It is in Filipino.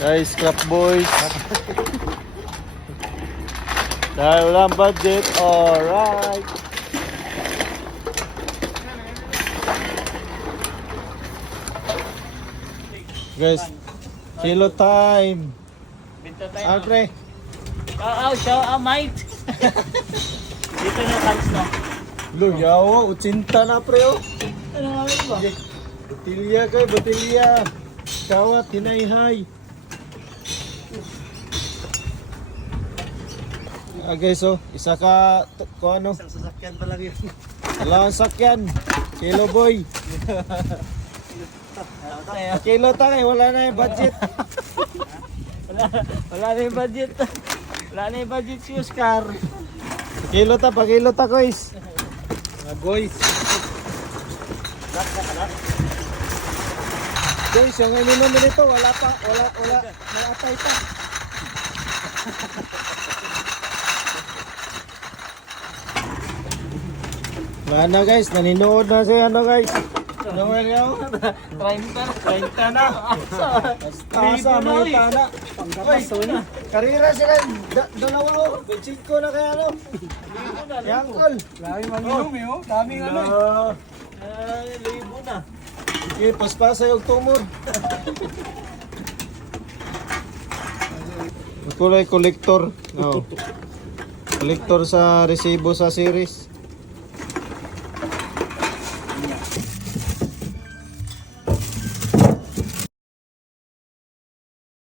Guys, scrap boys. Dahil walang budget, alright. Guys, kilo time. Binta tayo. Ah, pre. Oo, show a mate. Dito na talis no. Luyaw, utsinta na pre oh. Ano nga ba? Botilya kay, botilya. Kawat, hinayhay. Ah guys oh, isa ka, ko ano, Isang sasakyan pa lang yun. dalawang sakyan. Kilo boy. Kilo tayo, wala na yung budget. wala, wala na yung budget. Wala na yung budget si Oscar. Kilo ta, pa kilo ta guys. Mga boys. Guys, yung ininom nito, wala pa, wala, wala, may atay pa. Wala na guys, naninood na si ano guys. Ano nga niya? 30 na. 30 na. Asa, may tana. Pangkapaso na. Karira sila, da, dalawa. Bensin ko na kaya ano. Yangkol. Lagi mag-inom eh, oh. Daming ano eh. Ah, libo na. Kaya paspasa yung tumor. Kulay collector. No. Collector sa resibo sa series.